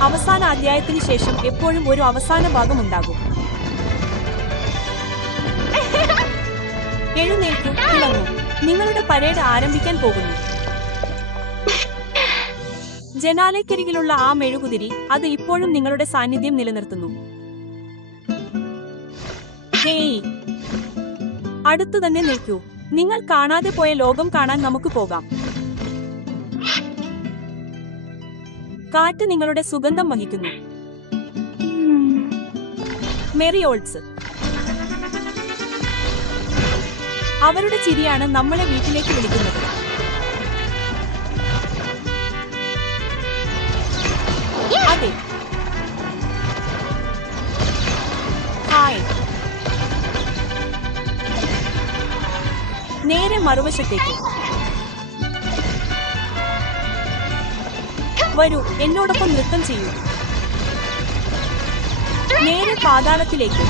അവസാന അധ്യായത്തിന് ശേഷം എപ്പോഴും ഒരു അവസാന ഭാഗം ഉണ്ടാകും. എഴുന്നേൽക്കൂ, തിളങ്ങൂ. നിങ്ങളുടെ പരേഡ് ആരംഭിക്കാൻ പോകുന്നു. ജനാലയ്ക്കരികിലുള്ള ആ മെഴുകുതിരി, അത് ഇപ്പോഴും നിങ്ങളുടെ സാന്നിധ്യം നിലനിർത്തുന്നു. ഹേയ്, അടുത്തു തന്നെ നിൽക്കൂ. നിങ്ങൾ കാണാതെ പോയ ലോകം കാണാൻ നമുക്ക് പോകാം. കാറ്റ് നിങ്ങളുടെ സുഗന്ധം വഹിക്കുന്നു. മെറി ഓൾട്സ്. അവരുടെ ചിരിയാണ് നമ്മളെ വീട്ടിലേക്ക് വിളിക്കുന്നത്. അതെ. ഹായ്. നേരെ മറുവശത്തേക്ക് വരൂ, എന്നോടൊപ്പം നൃത്തം ചെയ്യൂ. നേരെ പാതാളത്തിലേക്ക്.